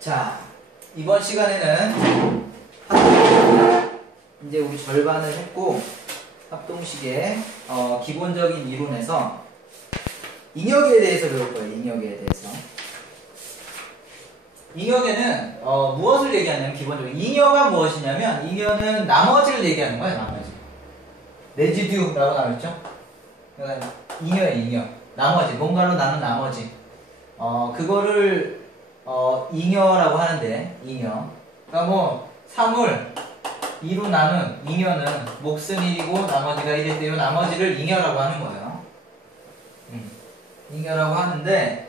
자, 이번 시간에는 이제 우리 절반을 했고 합동식의 기본적인 이론에서 인역에 대해서 배울 거예요. 인역에 대해서. 인역에는 무엇을 얘기하냐면 기본적으로 인여가 무엇이냐면 인여는 나머지를 얘기하는 거예요. 나머지. 레지듀라고 나왔죠? 그러니까 인여예요. 인여. 나머지. 뭔가로 나눈 나머지. 그거를 잉여라고 하는데 잉여. 그러니까 뭐 사물 2로 나눈 잉여는 몫은 1이고 나머지가 1인데요. 나머지를 잉여라고 하는 거예요. 잉여라고 하는데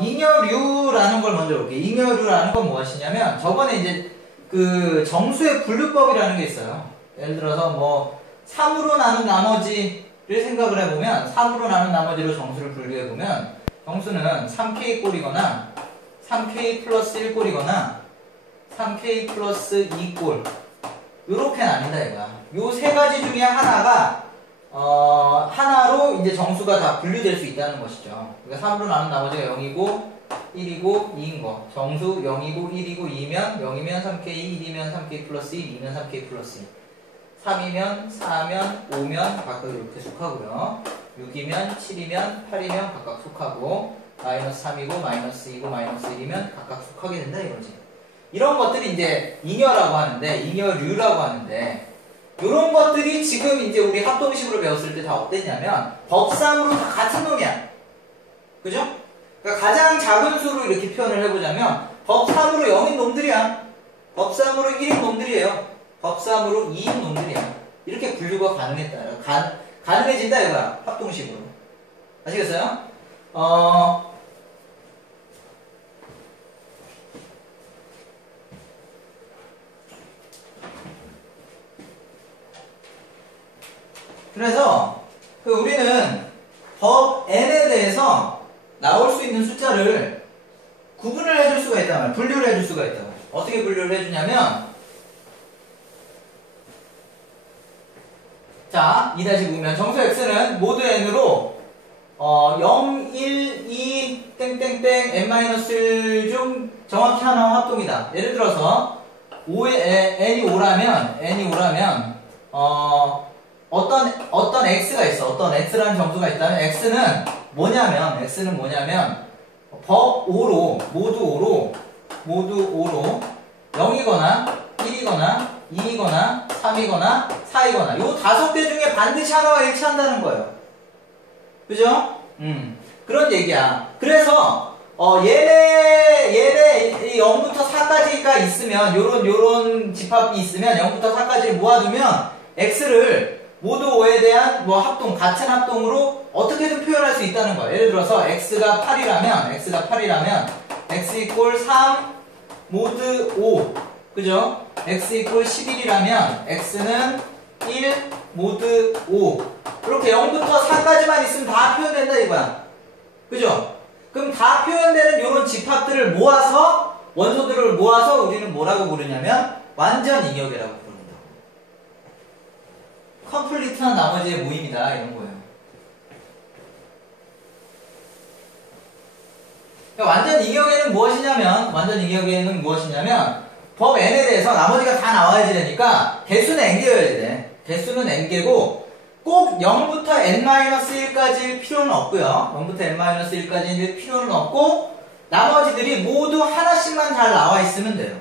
잉여류라는 걸 먼저 볼게요. 잉여류라는 건 무엇이냐면 저번에 이제 그 정수의 분류법이라는 게 있어요. 예를 들어서 뭐 3으로 나눈 나머지를 생각을 해보면 3으로 나눈 나머지로 정수를 분류해보면 정수는 3K 꼴이거나 3K 플러스 1꼴이거나 3K 플러스 2꼴 요렇게 나뉜다 이거야. 요 세 가지 중에 하나가 하나로 이제 정수가 다 분류될 수 있다는 것이죠. 그러니까 3으로 나눈 나머지가 0이고 1이고 2인 거. 정수 0이고 1이고 2면 0이면 3K, 1이면 3K 플러스 1, 2면 3K 플러스 2. 3이면 4면 5면 각각 이렇게 속하고요. 6이면 7이면 8이면 각각 속하고 마이너스 3이고 마이너스 2고 마이너스 1이면 각각 속하게 된다 이거지. 이런 것들이 이제 잉여라고 하는데 잉여류라고 하는데 이런 것들이 지금 이제 우리 합동식으로 배웠을 때 다 어땠냐면 법삼으로 다 같은 놈이야. 그죠? 그러니까 가장 작은 수로 이렇게 표현을 해보자면 법삼으로 0인 놈들이야. 법삼으로 1인 놈들이에요. 법삼으로 2인 놈들이야. 이렇게 분류가 가능했다. 가능해진다 이거야. 합동식으로. 아시겠어요? 그래서 우리는 법 n에 대해서 나올 수 있는 숫자를 구분을 해줄 수가 있단 말이야. 분류를 해줄 수가 있단 말이야. 어떻게 분류를 해주냐면 자, 2-9면 정수 x는 모두 n으로 0, 1, 2, 땡땡땡, n-1 중 정확히 하나와 합동이다. 예를 들어서 n이 5라면 어떤 x가 있어. 어떤 x라는 정수가 있다면 x는 뭐냐면 법 5로 모두 5로 0이거나 1이거나 2이거나 3이거나 4이거나 요 5개 중에 반드시 하나와 일치한다는 거예요. 그죠? 그런 얘기야. 그래서 얘네 0부터 4까지가 있으면 요런 집합이 있으면 0부터 4까지를 모아두면 x를 모두 5에 대한 뭐 합동, 같은 합동으로 어떻게든 표현할 수 있다는 거야. 예를 들어서 x가 8이라면 x 이꼴 3 모두 5. 그죠? x 이꼴 11이라면 x는 1 모두 5. 이렇게 0부터 4까지만 있으면 다 표현된다 이거야. 그죠? 그럼 다 표현되는 이런 집합들을 모아서 원소들을 모아서 우리는 뭐라고 부르냐면 완전 인역이라고 부릅니다. 컴플리트한 나머지의 모임이다 이런 거예요. 그러니까 완전 인역에는 무엇이냐면 법 n에 대해서 나머지가 다 나와야지 되니까 개수는 n개여야 돼. 개수는 n개고 꼭 0부터 n-1까지일 필요는 없고요. 0부터 n-1까지일 필요는 없고 나머지들이 모두 하나씩만 잘 나와 있으면 돼요.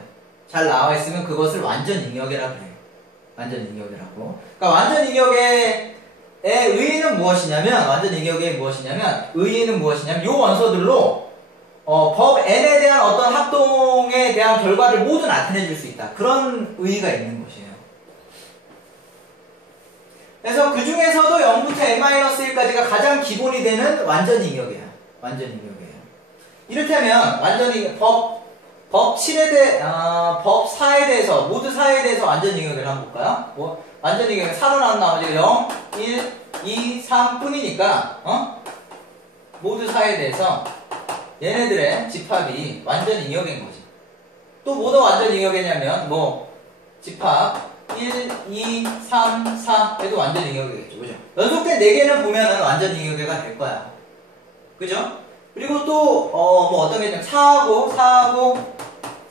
잘 나와 있으면 그것을 완전 인역이라고 해요. 완전 인격이라고. 그러니까 완전 인격의 의의는 무엇이냐면 요 원소들로 법 n에 대한 어떤 합동에 대한 결과를 모두 나타내 줄 수 있다. 그런 의의가 있는 것이에요. 그래서 그 중에서도 0부터 n-1까지가 가장 기본이 되는 완전 인격이에요. 완전 인격이에요. 이를테면 완전히 법 4에 대해서, 모두 4에 대해서 완전 인격을 한번 볼까요? 뭐, 완전 인격은 4로 나온 나머지가 0, 1, 2, 3 뿐이니까, 모두 4에 대해서 얘네들의 집합이 완전 인격인 거지. 또 뭐가 완전 인격이냐면, 뭐, 집합 1, 2, 3, 4에도 완전 인격이겠죠. 그죠? 연속된 4개는 보면은 완전 인격계가 될 거야. 그죠? 그리고 또, 뭐 어떤 개념, 4하고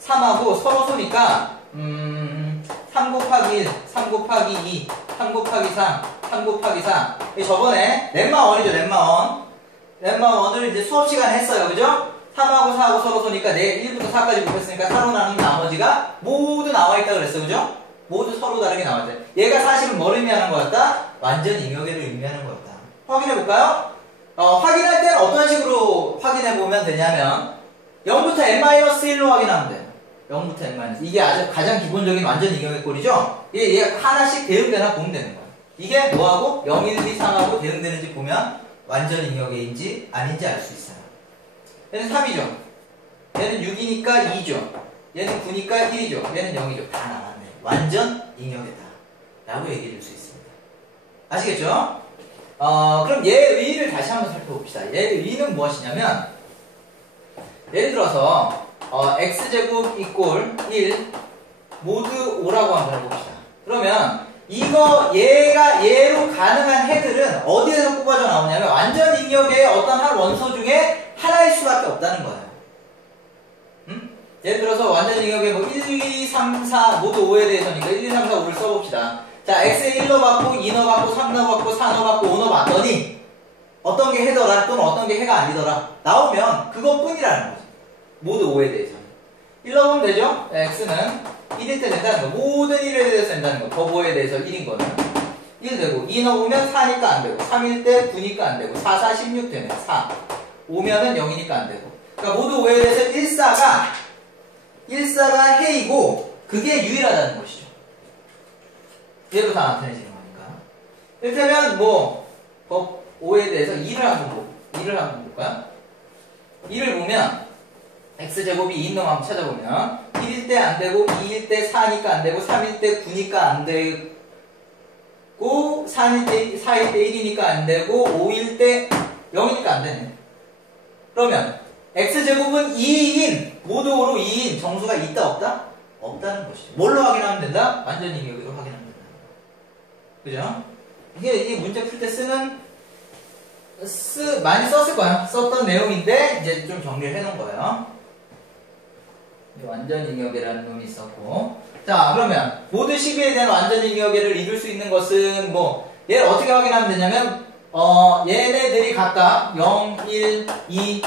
3하고 서로 소니까, 3 곱하기 1, 3 곱하기 2, 3 곱하기 3, 3 곱하기 4. 저번에 렘마1이죠, 렘마1. 렘마1을 이제 수업 시간에 했어요, 그죠? 3하고 4하고 서로 소니까 1부터 4까지 곱했으니까 4로 나눈 나머지가 모두 나와있다 그랬어, 그죠? 모두 서로 다르게 나와있다. 얘가 사실은 뭘 의미하는 거였다? 완전 잉여계를 의미하는 거였다. 확인해볼까요? 확인할 때는 어떤 식으로 확인해보면 되냐면 0부터 n-1로 확인하면 돼요. 0부터 n-. 이게 아주 가장 기본적인 완전 잉여계 꼴이죠? 얘 하나씩 대응되나 보면 되는 거야. 이게 뭐하고 0, 1, 2, 3하고 대응되는지 보면 완전 잉여계인지 아닌지 알 수 있어요. 얘는 3이죠. 얘는 6이니까 2죠. 얘는 9니까 1이죠. 얘는 0이죠. 다 나왔네. 완전 잉여계다 라고 얘기해 줄 수 있습니다. 아시겠죠? 그럼 얘 의의를 다시 한번 살펴봅시다. 얘 의의는 무엇이냐면 예를 들어서 x제곱 이꼴 1 모두 5라고 한번 해봅시다. 그러면 이거 얘가 얘로 가능한 해들은 어디에서 뽑아져 나오냐면 완전 잉여계의 어떤 한 원소 중에 하나일 수밖에 없다는 거예요. 예를 들어서 완전 잉여계 뭐 1, 2, 3, 4 모두 5에 대해서니까 1, 2, 3, 4, 5를 써봅시다. 자, x에 1너 받고 2너 받고 3너 받고 4너 받고 5너 받더니 어떤 게 해더라 또는 어떤 게 해가 아니더라 나오면 그것뿐이라는 거죠. 모두 5에 대해서는 1너 보면 되죠? x는 1일 때 된다는 거. 모든 1에 대해서 된다는 거. 더 5에 대해서 1인 거는 1 되고 2 넣으면 4니까 안 되고 3일 때 9니까 안 되고 4, 4, 16 되네. 4 5면은 0이니까 안 되고. 그러니까 모두 5에 대해서 1사가 해이고 그게 유일하다는 것이죠. 얘로 다 나타내지는 거니까. 이를테면 뭐 법 5에 대해서 2를 한번 볼까요? 2를 보면 x제곱이 2인 놈 한번 찾아보면 1일 때 안 되고 2일 때 4니까 안 되고 3일 때 9니까 안 되고 4일 때 1이니까 안 되고 5일 때 0이니까 안 되네. 그러면 x제곱은 2인 모두 5로 2인 정수가 있다 없다? 없다는 것이죠. 뭘로 확인하면 된다? 완전 잉여계로 확인하면 된다. 그죠? 이게 문제 풀 때 많이 썼을 거예요. 썼던 내용인데 이제 좀 정리를 해놓은 거예요. 완전 잉여계라는 놈이 있었고. 자, 그러면 모두 12에 대한 완전 잉여계를 이룰 수 있는 것은 뭐 얘를 어떻게 확인하면 되냐면 얘네들이 각각 0, 1, 2,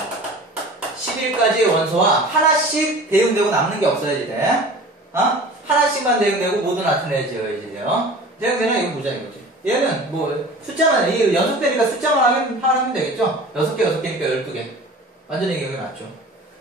11까지의 원소와 하나씩 대응되고 남는 게 없어야지 돼. 하나씩만 대응되고 모두 나타내야지 돼요. 대응되나 이거 보자 이거지. 얘는 뭐 숫자만 이 연속되니까 숫자만 하면 되겠죠. 6개 6개니까 12개. 완전히 이게 맞죠.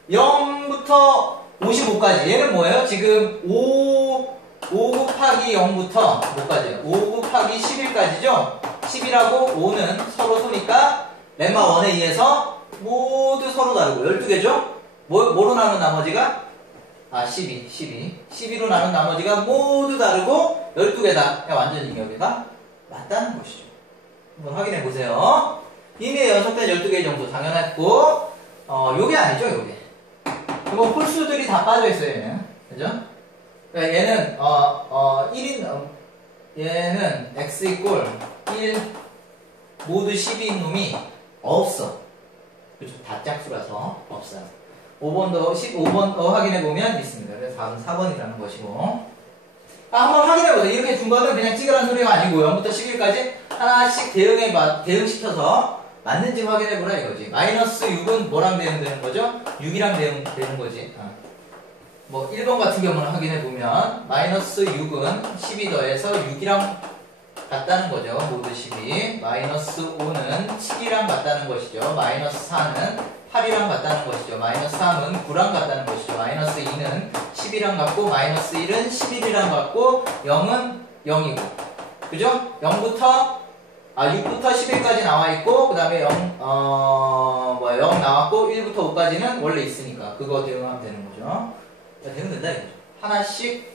0부터 55까지. 얘는 뭐예요? 지금 5 곱하기 0부터 뭐까지요? 5 곱하기 11까지죠? 10이라고 5는 서로 소니까 렘마 1에 의해서 모두 서로 다르고 12개죠? 뭐로 나눈 나머지가? 12로 나눈 나머지가 모두 다르고 12개다. 완전 잉여계가 맞다는 것이죠. 한번 확인해 보세요. 이미 연속된 12개 정도 당연했고 요게 아니죠, 요게. 이거 홀수들이 다 빠져있어요, 얘는. 그죠? 그러니까 얘는 1인 얘는 x 이꼴 1 모두 12인 놈이 없어. 그죠? 다 짝수라서 없어요. 15번 더 확인해보면 있습니다. 그래서 다음 4번이라는 것이고. 한번 확인해보세요. 이렇게 준 거는 그냥 찍으라는 소리가 아니고 0부터 11까지 하나씩 대응시켜서 맞는지 확인해보라 이거지. 마이너스 6은 뭐랑 대응되는 거죠? 6이랑 대응되는 거지. 뭐 1번 같은 경우는 확인해보면 마이너스 6은 12 더해서 6이랑 같다는 거죠. 모두 12. 마이너스 5는 7이랑 같다는 것이죠. 마이너스 4는 8이랑 같다는 것이죠. 마이너스 3은 9랑 같다는 것이죠. 마이너스 2는 10이랑 같고 마이너스 1은 11이랑 같고 0은 0이고. 그죠? 6부터 11까지 나와있고 그 다음에 0 나왔고 1부터 5까지는 원래 있으니까 그거 대응하면 되는 거죠. 대응된다 이거죠. 하나씩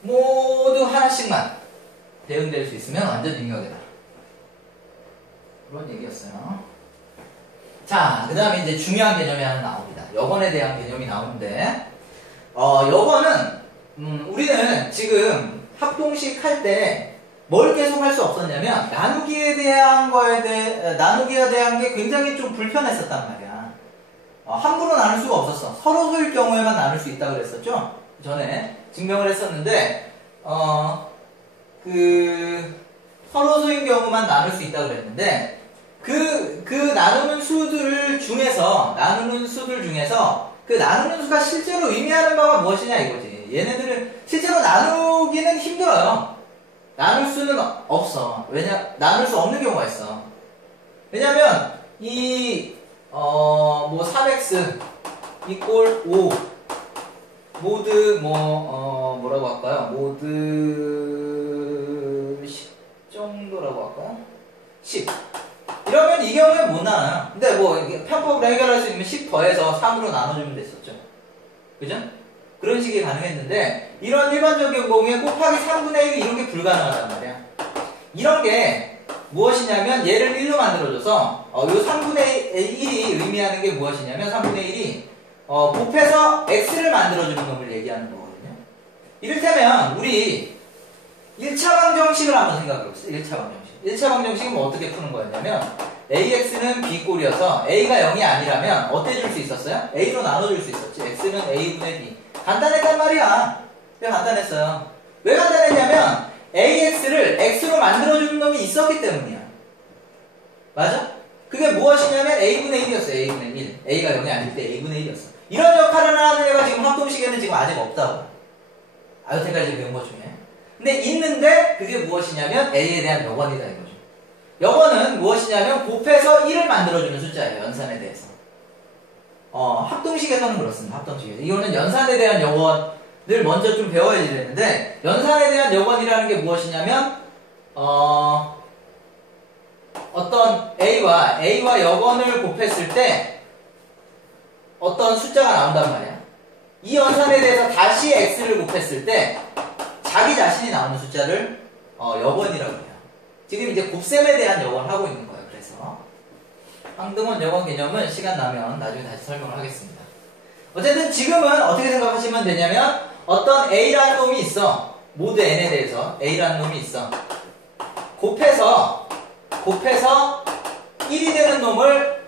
모두 하나씩만 대응될 수 있으면 완전 잉여계다. 그런 얘기였어요. 자, 그 다음에 이제 중요한 개념이 하나 나옵니다. 여건에 대한 개념이 나오는데, 여건은, 우리는 지금 합동식 할 때 뭘 계속 할 수 없었냐면, 나누기에 대한 게 굉장히 좀 불편했었단 말이야. 함부로 나눌 수가 없었어. 서로 소일 경우에만 나눌 수 있다고 그랬었죠? 전에 증명을 했었는데, 서로 소인 경우만 나눌 수 있다고 그랬는데, 나누는 수들 중에서, 그 나누는 수가 실제로 의미하는 바가 무엇이냐 이거지. 얘네들은 실제로 나누기는 힘들어요. 나눌 수는 없어. 나눌 수 없는 경우가 있어. 왜냐면, 3x 이꼴 5 모드 뭐라고 할까요? 모드 10 정도라고 할까요? 10 이러면 이 경우에 못 나눠요. 근데 편법으로 해결할 수 있으면 10 더해서 3으로 나눠주면 됐었죠. 그죠? 그런 식이 가능했는데 이런 일반적인 경우에 곱하기 3분의 1 이런 게 불가능하단 말이야. 이런 게 무엇이냐면 얘를 1로 만들어줘서 요 3분의 1이 의미하는 게 무엇이냐면 3분의 1이 곱해서 x를 만들어주는 놈을 얘기하는 거거든요. 이를테면 우리 1차 방정식을 한번 생각해봅시다. 1차 방정식. 1차 방정식은 어떻게 푸는 거였냐면 ax는 b꼴이어서 a가 0이 아니라면 어떻게 줄 수 있었어요? a로 나눠줄 수 있었지. x는 a분의 b. 간단했단 말이야. 왜 간단했어요? 왜 간단했냐면 AX를 X로 만들어주는 놈이 있었기 때문이야. 맞아? 그게 무엇이냐면 A분의 1이었어. A분의 1. A가 0이 아닐 때 A분의 1이었어. 이런 역할을 하는 애가 지금 합동식에는 지금 아직 없다고. 여태까지 배운 것 중에. 근데 있는데 그게 무엇이냐면 A에 대한 여건이다 이거죠. 여건은 무엇이냐면 곱해서 1을 만들어주는 숫자예요. 연산에 대해서. 합동식에서는 그렇습니다. 합동식에서. 이거는 연산에 대한 여건 늘 먼저 좀 배워야 되는데 연산에 대한 여건이라는 게 무엇이냐면 어떤 A와 여건을 곱했을 때 어떤 숫자가 나온단 말이야. 이 연산에 대해서 다시 X를 곱했을 때 자기 자신이 나오는 숫자를 여건이라고 해요. 지금 이제 곱셈에 대한 여건을 하고 있는 거예요. 그래서 항등원 여건 개념은 시간 나면 나중에 다시 설명을 하겠습니다. 어쨌든 지금은 어떻게 생각하시면 되냐면 어떤 A라는 놈이 있어. 모드 N에 대해서 A라는 놈이 있어. 곱해서 1이 되는 놈을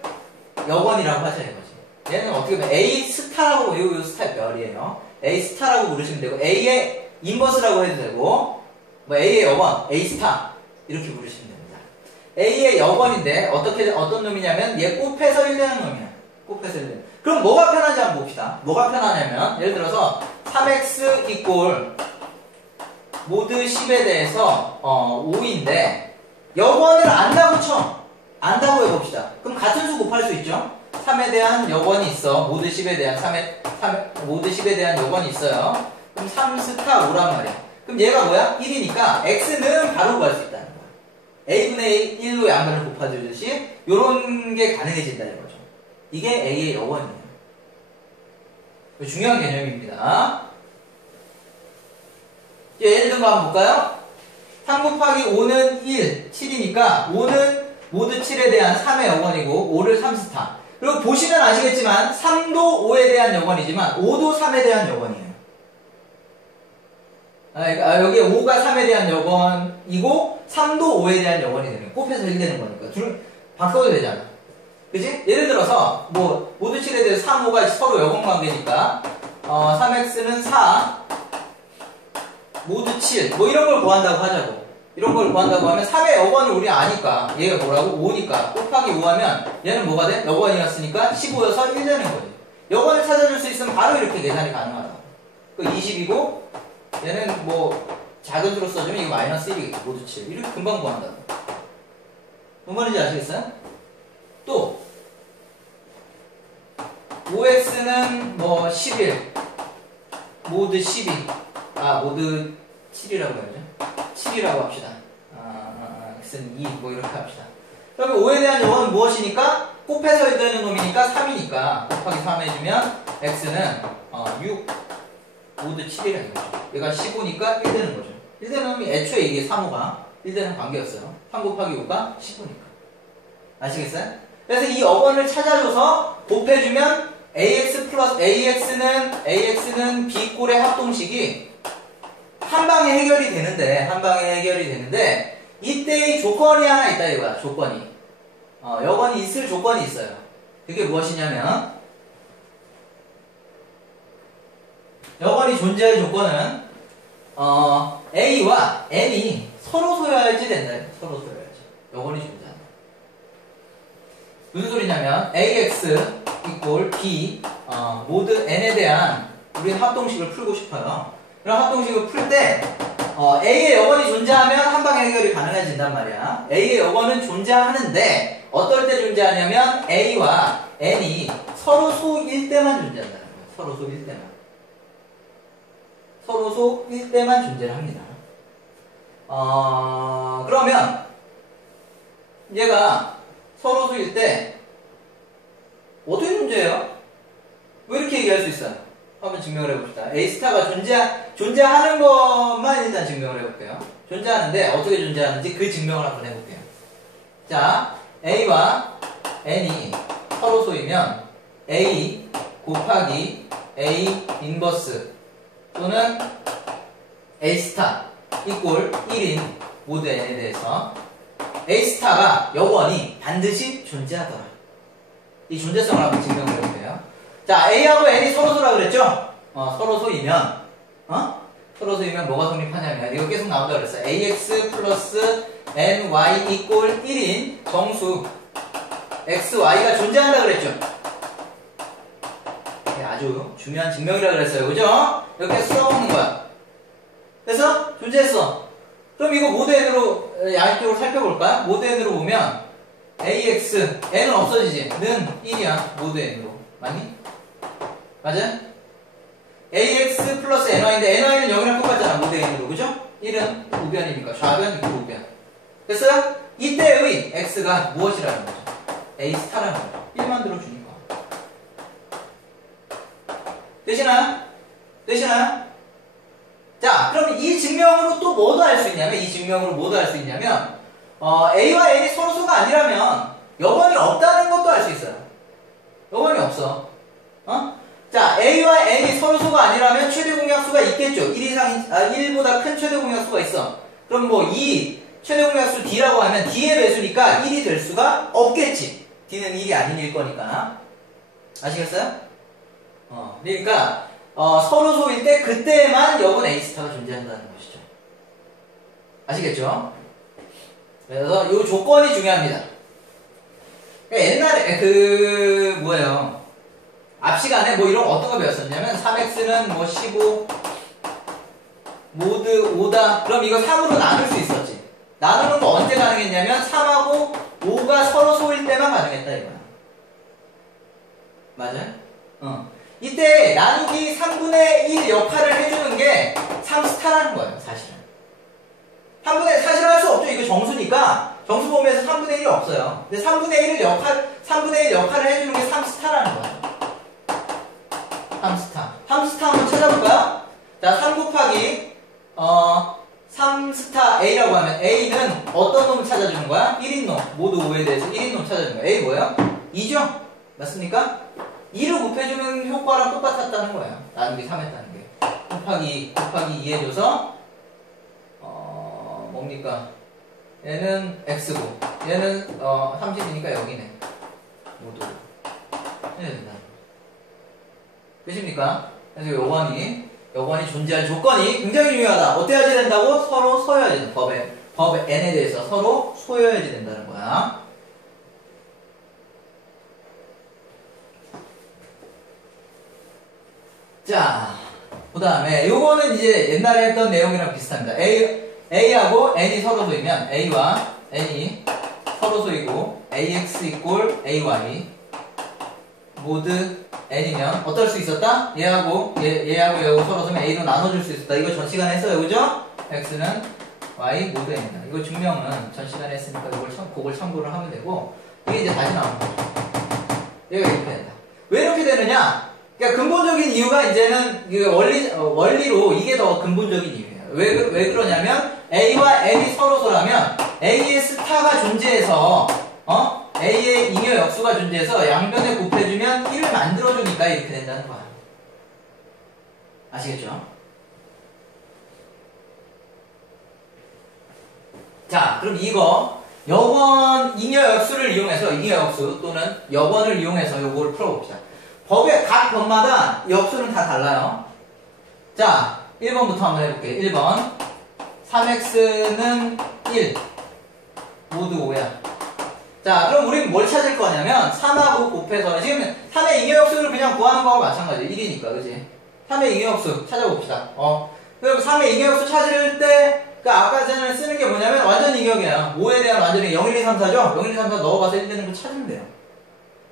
여건이라고 하자 이거지. 얘는 어떻게 보면 A 스타라고 요 스타 별이에요. A 스타라고 부르시면 되고 A의 인버스라고 해도 되고 A의 여건, A 스타 이렇게 부르시면 됩니다. A의 여건인데 어떤 놈이냐면 얘 곱해서 1 되는 놈이야. 곱해서 1 되는. 그럼 뭐가 편한지 한번 봅시다. 뭐가 편하냐면 예를 들어서 3x 이꼴 모드 10에 대해서 5인데 여건을 안다고 쳐. 안다고 해봅시다. 그럼 같은 수 곱할 수 있죠. 3에 대한 여건이 있어. 모드 10에 대한 모드 10에 대한 여건이 있어요. 그럼 3스타 5란 말이야. 그럼 얘가 뭐야? 1이니까 x는 바로 구할 수 있다는 거야. a분의 1로 양변을 곱해주듯이 요런 게 가능해진다는 거죠. 이게 a의 여건이에요. 중요한 개념입니다. 예를 든 거 한번 볼까요? 3 곱하기 5는 1, 7이니까 5는 모드 7에 대한 3의 여건이고 5를 3스타. 그리고 보시면 아시겠지만 3도 5에 대한 여건이지만 5도 3에 대한 여건이에요. 여기 5가 3에 대한 여건이고 3도 5에 대한 여건이 되는 거예요. 곱해서 1 되는 거니까. 둘 바꿔도 되잖아. 그치? 예를 들어서 모드 7에 대해서 3, 5가 서로 여건 관계니까 3x는 4 모드 7 이런 걸 구한다고 하자고. 이런 걸 구한다고 하면 3의 여건을 우리가 아니까 얘가 뭐라고? 5니까 곱하기 5 하면 얘는 뭐가 돼? 여건이었으니까 15여서 1 되는 거지. 여건을 찾아줄 수 있으면 바로 이렇게 계산이 가능하다. 그 20이고 얘는 작은 수로 써주면 이거 마이너스 1이겠죠. 모드 7 이렇게 금방 구한다고. 뭔 말인지 아시겠어요? 또 5x는 11 모드 12 모드 7이라고 해야죠. 7이라고 합시다. x는 2 이렇게 합시다. 그러면 5에 대한 여건은 무엇이니까? 곱해서 1 되는 놈이니까 3이니까 곱하기 3 해주면 x는 6 모드 7이라는 거죠. 얘가 15니까 1 되는 거죠. 1 되는 놈이 애초에 이게 3, 5가 1 되는 관계였어요. 3 곱하기 5가 15니까. 아시겠어요? 그래서 이 여건을 찾아줘서 곱해주면 AX는 B꼴의 합동식이 한 방에 해결이 되는데 이때의 조건이 하나 있다 이거야. 조건이 여건이 있을 조건이 있어요. 그게 무엇이냐면 여건이 존재할 조건은 A와 N이 서로 소유하여야지 된다. 서로 소유하여야지. 여건이 존재한다. 무슨 소리냐면 AX 이꼴 B 모드 N에 대한 우리 합동식을 풀고 싶어요. 그럼 합동식을 풀 때 A의 여건이 존재하면 한방에 해결이 가능해진단 말이야. A의 여건은 존재하는데 어떨 때 존재하냐면 A와 N이 서로 소일 때만 존재한다는 거예요. 서로 소일 때만. 서로 소일 때만 존재를 합니다. 그러면 얘가 서로 소일 때 어떻게 존재해요? 왜 이렇게 얘기할 수 있어요? 한번 증명을 해봅시다. A스타가 존재하는 것만 일단 증명을 해볼게요. 존재하는데 어떻게 존재하는지 그 증명을 한번 해볼게요. 자, A와 N이 서로 소이면 A 곱하기 A 인버스 또는 A스타 이꼴 1인 모드 N에 대해서 A스타가 여건이 반드시 존재하더라. 이 존재성을 한번 증명을 해볼게요. 자, A하고 N이 서로소라 그랬죠? 서로소이면 서로 소이면 뭐가 성립하냐면 이거 계속 나온다 그랬어. AX 플러스 NY 이꼴 1인 정수 XY가 존재한다 그랬죠? 이게 아주 중요한 증명이라 그랬어요. 그죠? 이렇게 써먹는 거야. 그래서 존재했어. 그럼 이거 모드 N으로 양쪽으로 살펴볼까요? 모드 N으로 보면 AX N은 없어지지. 는 1이야. 모드 N으로. 맞니? 맞아? AX 플러스 NY인데 NY는 0이랑 똑같잖아. 모드 N으로. 그죠? 1은 우변이니까 좌변 있고 우변. 됐어요? 이때의 X가 무엇이라는 거죠? A 스타라는 거죠. 1만 들어주니까. 되시나요? 되시나요? 자, 그럼 이 증명으로 또 뭐도 할 수 있냐면, A와 N이 서로소가 아니라면 여건이 없다는 것도 알 수 있어요. 여건이 없어. 자, A와 N이 서로소가 아니라면 최대 공약수가 있겠죠. 1보다 큰 최대 공약수가 있어. 그럼 뭐 이 최대 공약수 D라고 하면 D의 배수니까 1이 될 수가 없겠지. D는 1이 아닌 일 거니까. 아시겠어요? 그러니까 서로소일 때 그때만 여건 A스타가 존재한다는 것이죠. 아시겠죠? 그래서 이 조건이 중요합니다. 옛날에 뭐예요? 앞 시간에 뭐 이런 어떤 거 배웠었냐면 3x는 뭐 15 모드 5다. 그럼 이거 3으로 나눌 수 있었지. 나누는 거 언제 가능했냐면 3하고 5가 서로 소일 때만 가능했다 이거야. 맞아요? 이때 나누기 3분의 1 역할을 해주는 게 3스타라는 거예요. 사실은 사실은 할 수 없죠. 이거 정수니까 정수 범위에서 3분의 1이 없어요. 근데 3분의 1 역할을 해주는 게 3스타라는 거예요. 3스타 한번 찾아볼까요? 자, 3 곱하기 3스타 A라고 하면 A는 어떤 놈을 찾아주는 거야? 1인 놈. 모두 5에 대해서 1인 놈 찾아주는 거야. A 뭐예요? 2죠? 맞습니까? 2를 곱해주는 효과랑 똑같았다는 거예요. 나누기 3 했다는 게. 곱하기 2 해줘서 뭡니까? 얘는 X고 얘는 30이니까 여기네. 모두 해야 된다. 되십니까? 그래서 여건이 존재할 조건이 굉장히 중요하다. 어떻게 해야지 된다고? 서로 소유해야지 된다. 법 N에 대해서 서로 소유해야지 된다는 거야. 자, 그 다음에 요거는 이제 옛날에 했던 내용이랑 비슷합니다. A하고 N이 서로 소이면 A와 N이 서로 소이고 AX 이꼴 AY 모드 N이면 어떨 수 있었다? 얘하고 서로 소면 A로 나눠줄 수 있었다. 이거 전 시간에 했어요. 그죠? X는 Y 모드 N이다. 이거 증명은 전 시간에 했으니까 그걸 참고를 하면 되고 이게 이제 다시 나오는 거죠. 얘가 이렇게 된다. 왜 이렇게 되느냐? 그러니까 근본적인 이유가 이제는 원리로 이게 더 근본적인 이유예요. 왜 그러냐면 A와 N이 서로소라면 A의 스타가 존재해서 A의 잉여 역수가 존재해서 양변에 곱해주면 1을 만들어주니까 이렇게 된다는 거야. 아시겠죠? 자, 그럼 이거 여건 잉여 역수를 이용해서 잉여 역수 또는 여건을 이용해서 요거를 풀어봅시다. 법의 각 법마다 역수는 다 달라요. 자, 1번부터 한번 해볼게요. 1번. 3x는 1. 모두 5야. 자, 그럼 우리는 뭘 찾을 거냐면 3하고 곱해서 지금 3의 잉여역수를 그냥 구하는 거하고 마찬가지예요. 1이니까, 그지? 3의 잉여역수 찾아봅시다. 그럼 3의 잉여역수 찾을 때 그러니까 아까 전에 쓰는 게 뭐냐면 완전 잉여이야. 5에 대한 완전히 0, 1, 2, 3, 4죠? 0, 1, 2, 3, 4 넣어봐서 1 되는 거 찾으면 돼요.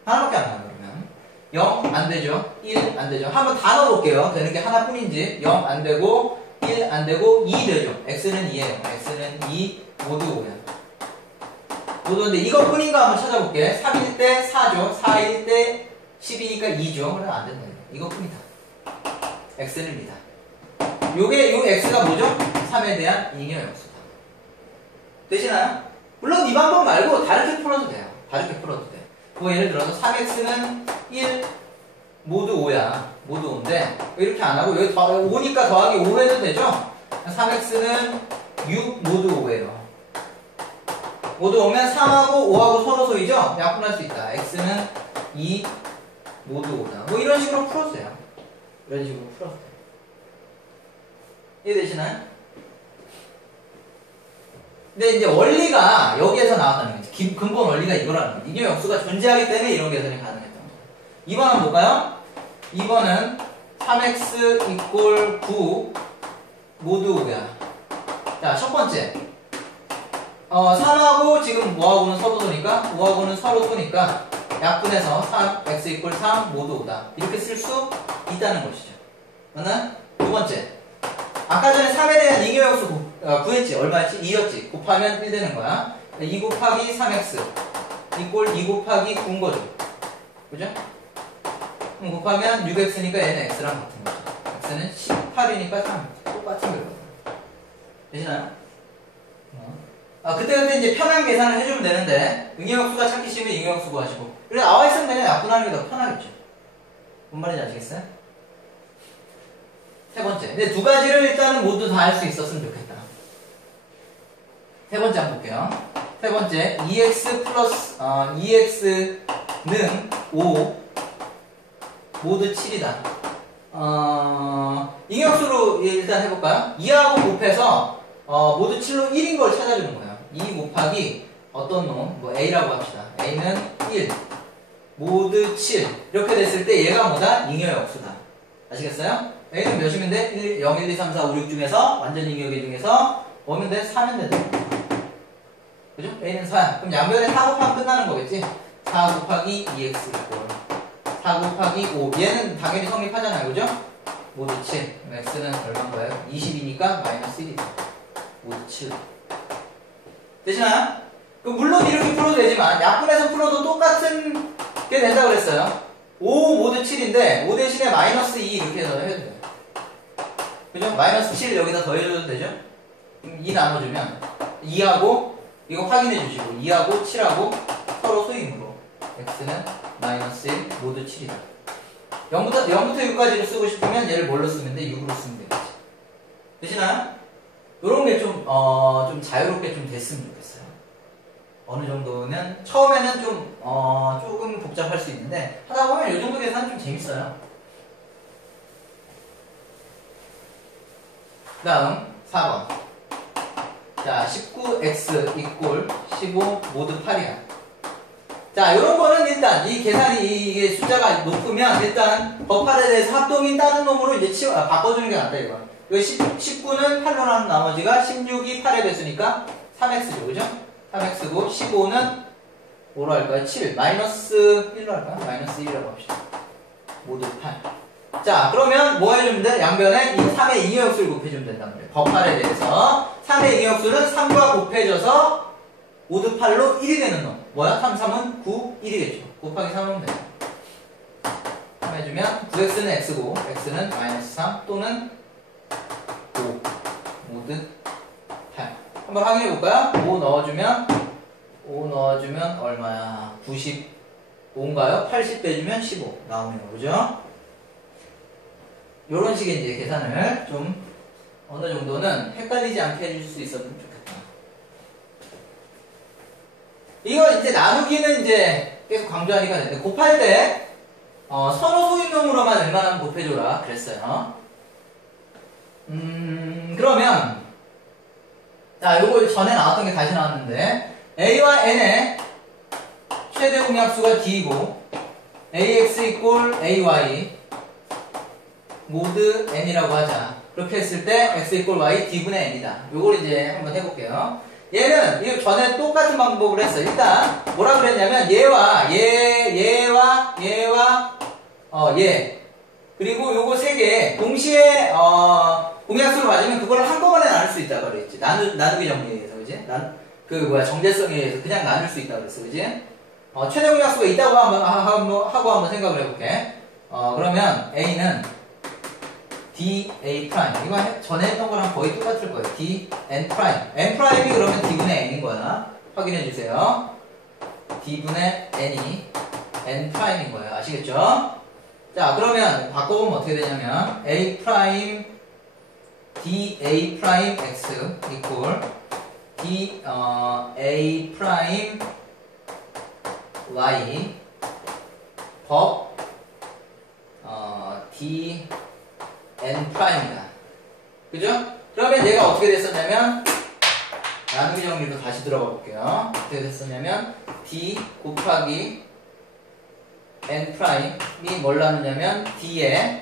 하나밖에 안 나와요, 그러면. 0 안 되죠? 1 안 되죠? 한번 다 넣어볼게요. 되는 게 하나뿐인지. 0 안 되고 1 안 되고 2 되죠? x는 2예요. x는 2 모두 5야. 모두인데 이것뿐인가 한번 찾아볼게. 3일 때 4죠. 4일 때 10이니까 2죠. 그럼 안 된다. 이것뿐이다. x는 2다. 요게 요 x가 뭐죠? 3에 대한 잉여역수다. 되시나요? 물론 이 방법 말고 다르게 풀어도 돼요. 다르게 풀어도 돼. 뭐 예를 들어서 3x는 1 모두 5야. 모두 5인데 이렇게 안 하고 여기 5니까 더하기 5 해도 되죠? 3x는 6 모두 5예요. 모두 오면 3하고 5하고 서로 소이죠? 약분할 수 있다. x는 2 모두 5다. 뭐 이런 식으로 풀어도 돼요. 이런 식으로 풀어도 돼요. 이해되시나요? 근데 이제 원리가 여기에서 나왔다는 거지. 근본 원리가 이거라는 거지. 잉여역수가 존재하기 때문에 이런 계산이 가능했던 거예요. 2번 한번 볼까요? 2번은 3x 이꼴 9 모두 5야. 자, 첫 번째. 3하고 지금 뭐하고는 서로 소니까 5하고는 서로 소니까 약분해서 3x 이꼴 3 모두 5다. 이렇게 쓸 수 있다는 것이죠. 그러면 두 번째. 아까 전에 3에 대한 잉여역수 구했지. 얼마였지? 2였지. 곱하면 1 되는 거야. 2 곱하기 3x 이꼴 2 곱하기 9인 거죠. 그죠? 그럼 곱하면 6x니까 얘는 x랑 같은 거죠. x는 18이니까 3. 똑같은 거거든요. 되시나요? 그때 이제 편한 계산을 해주면 되는데 잉여역수가 찾기 쉬우면 잉여역수 구하시고 그래 나와있으면 그냥 약분하는 게 더 편하겠죠. 뭔 말인지 아시겠어요? 세 번째. 근데 두 가지를 일단은 모두 다 할 수 있었으면 좋겠다. 세 번째 한번 볼게요. 세 번째, 2x 플러스, 2x는 5 모두 7이다. 잉여역수로 일단 해볼까요? 2하고 곱해서 모두 7로 1인 걸 찾아주는 거예요. 2 곱하기 어떤 놈, 뭐 a라고 합시다. a는 1 모두 7 이렇게 됐을 때 얘가 뭐다? 잉여역수다. 아시겠어요? a는 몇이면 돼? 1, 0, 1, 2, 3, 4, 5, 6 중에서 완전 잉여계 중에서 뭐면 돼? 4면 된다. 그죠? a는 4야. 그럼 양변에 4 곱하면 끝나는 거겠지? 4 곱하기 2x 이꼴 4 곱하기 5 얘는 당연히 성립하잖아요. 그죠? 모두 7 그럼 x는 얼마인 거예요? 20이니까 마이너스 1이다. 모두 7 되시나요? 물론 이렇게 풀어도 되지만 약분해서 풀어도 똑같은 게 된다고 그랬어요. 5 모두 7인데 5 대신에 마이너스 2 이렇게 해서 해도 돼요. 그죠? 마이너스 7 여기다 더해줘도 되죠? 그럼 2 나눠주면 2하고 이거 확인해 주시고 2하고 7하고 서로 소임으로 x는 마이너스 1 모두 7이다. 0부터 6까지를 쓰고 싶으면 얘를 뭘로 쓰면 돼? 6으로 쓰면 되겠지. 되시나요? 요런 게 좀 자유롭게 좀 됐으면 좋겠어요. 어느 정도는 처음에는 좀 조금 복잡할 수 있는데 하다 보면 이 정도 계산은 좀 재밌어요. 그 다음 4번. 자, 19x 이꼴 15 모두 8이야. 자, 요런 거는 일단 이 계산이 이게 숫자가 높으면 일단 법합에 대해서 합동인 다른 놈으로 이제 바꿔주는 게 낫다 이거. 19는 8로 나눈 나머지가 16이 8의 배수니까 3x죠. 그죠? 3x고 15는 뭐로 할까요? 7. 마이너스 1로 할까요? 마이너스 1이라고 합시다. 모두 8. 자, 그러면 뭐 해주면 돼? 양변에 이 3의 잉여역수를 곱해주면 된단 말이에요. 법합에 대해서 3의 잉여역수는 3과 곱해져서 모두 8로 1이 되는 놈. 뭐야? 3, 3은 9, 1이겠죠. 곱하기 3하면 돼요. 3 해주면 9x는 x고 x는 마이너스 3 또는 5 모두 8. 한번 확인해 볼까요? 5 넣어주면 얼마야? 95인가요? 80 빼주면 15 나오네요. 그죠? 요런 식의 이제 계산을 좀 어느 정도는 헷갈리지 않게 해줄 수 있었으면 좋겠다. 이거 이제 나누기는 이제 계속 강조하니까 되는데 곱할 때 서로 소인놈으로만 웬만하면 곱해줘라 그랬어요. 그러면 자, 요거 전에 나왔던 게 다시 나왔는데 a와 n의 최대 공약수가 d이고 ax 이꼴 ay 모드 n이라고 하자. 그렇게 했을 때 x 이꼴 y d분의 n이다. 요걸 이제 한번 해볼게요. 얘는 이 전에 똑같은 방법을 했어. 일단 뭐라 그랬냐면 얘와 얘 그리고 요거 세 개 동시에 공약수로 가지면 그걸 한꺼번에 나눌 수 있다고 그랬지. 나누기 정리에 의해서 그지? 정제성에 의해서 그냥 나눌 수 있다고 그랬어. 그지? 최대 공약수가 있다고 한번 생각을 해볼게. 그러면 a는 dA 프라임. 이거 전에 했던 거랑 거의 똑같을 거예요. dN 프라임. N 프라임이 그러면 d분의 n인 거야. 확인해 주세요. d분의 n이 N 프라임인 거예요. 아시겠죠? 자, 그러면 바꿔보면 어떻게 되냐면 A 프라임 dA 프라임 x 이꼴 dA 프라임 y 법 d n 프라임이다. 그죠? 그러면 얘가 어떻게 됐었냐면 나누기 정리로 다시 들어가 볼게요. 어떻게 됐었냐면 d 곱하기 n 프라임이 뭘 나누냐면 d에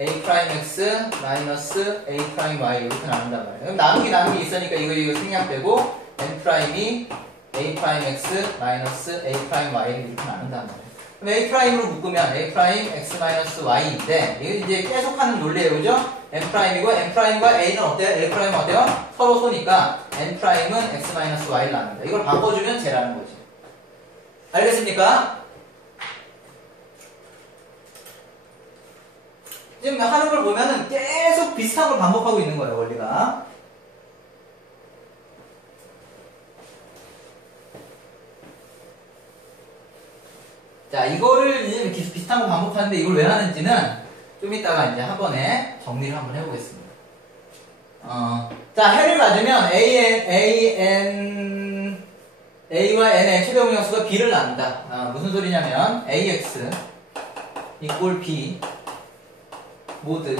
a 프라임 x 마이너스 a 프라임 y 이렇게 나눈단 말이에요. 그럼 나누기 있으니까 이거 생략되고 n 프라임이 a 프라임 x 마이너스 a 프라임 y를 이렇게 나눈단 말이에요. 그럼 a 프라임으로 묶으면 a 프라임 x 마이너스 y인데 이거 이제 계속하는 논리예요, 그죠? n 프라임이고 n 프라임과 a는 어때요? a 프라임은 어때요? 서로 소니까 n 프라임은 x 마이너스 y를 나눈다. 이걸 바꿔주면 쟤라는 거지. 알겠습니까? 지금 하는 걸 보면은 계속 비슷한 걸 반복하고 있는 거예요, 원리가. 자, 이거를 이제 비슷한 거 반복하는데 이걸 왜 하는지는 좀 이따가 이제 한 번에 정리를 한번 해보겠습니다. 자, 해를 가지면 A와 N의 최대 공약수가 B를 나눈다. 무슨 소리냐면 AX 이꼴 B 모드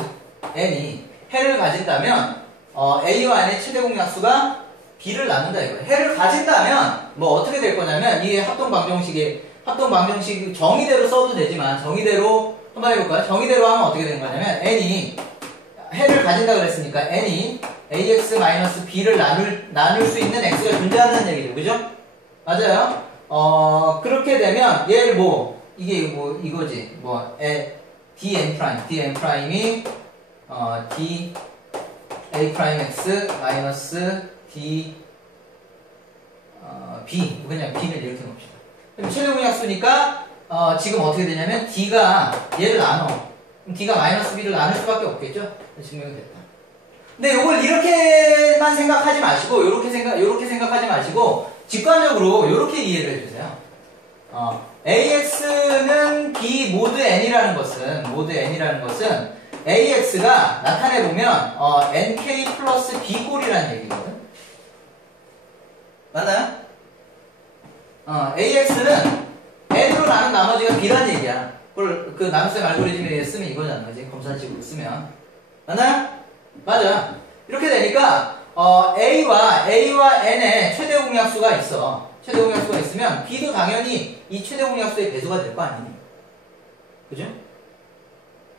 n이 해를 가진다면 a와 n의 최대 공약수가 b를 나눈다 이거예요. 해를 가진다면 뭐 어떻게 될 거냐면 이게 합동 방정식 정의대로 써도 되지만 정의대로 한번 해볼까요? 정의대로 하면 어떻게 되는 거냐면 n이 해를 가진다 그랬으니까 n이 ax-b를 나눌 수 있는 x가 존재한다는 얘기죠. 그죠? 맞아요? 그렇게 되면 얘를 이거지. dn 프라임이 d a 프라임 x 마이너스 d b 그냥 b를 이렇게 놓읍시다. 그럼 최대 공약수니까 지금 어떻게 되냐면 d가 얘를 나눠. 그럼 d가 마이너스 b를 나눌 수밖에 없겠죠? 증명이 됐다. 근데 이걸 이렇게만 생각하지 마시고 요렇게 생각하지 마시고 직관적으로 요렇게 이해를 해주세요. AX는 B 모드 N이라는 것은 AX가 나타내보면 NK 플러스 B 꼴이라는 얘기거든. 맞나요? AX는 N으로 나눈 나머지가 B라는 얘기야. 그걸 그 나눗셈 알고리즘에 쓰면 이거잖아. 이제 검산식으로 쓰면. 맞나요? 맞아. 이렇게 되니까 A와 N의 최대 공약수가 있어. 최대 공약수가 있으면 B도 당연히 이 최대 공약수의 배수가 될 거 아니니? 그죠?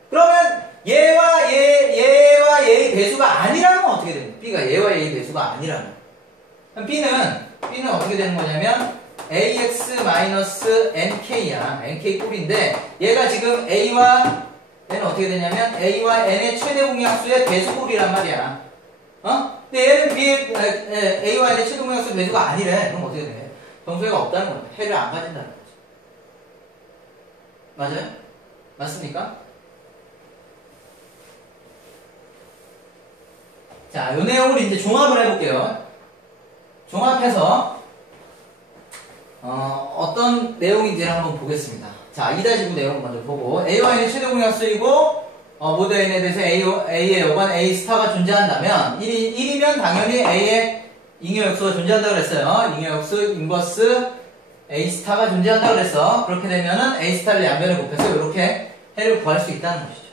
그러면 얘와 얘의 배수가 아니라는 건 어떻게 되는 거야? B가 얘와 얘의 배수가 아니라는. 그럼 B는 어떻게 되는 거냐면 AX-NK야. NK 꼴인데 얘가 지금 A와 얘는 어떻게 되냐면 A와 N의 최대 공약수의 배수꼴이란 말이야. 근데 얘는 A와 N의 최대 공약수의 배수가 아니래. 그럼 어떻게 돼? 정수해가 없다는 거야. 해를 안 가진다는 거지. 맞아요? 맞습니까? 자, 이 내용을 이제 종합을 해볼게요. 종합해서 어떤 내용인지를 한번 보겠습니다. 자, 2-9 내용 먼저 보고 A와 N의 최대 공약수이고 모드 N에 대해서 A의 여관 A 스타가 존재한다면 1이면 당연히 A의 잉여역수가 존재한다고 그랬어요. 잉여역수 인버스 A 스타가 존재한다고 그랬어. 그렇게 되면은 A 스타를 양변에 곱해서 이렇게 해를 구할 수 있다는 것이죠.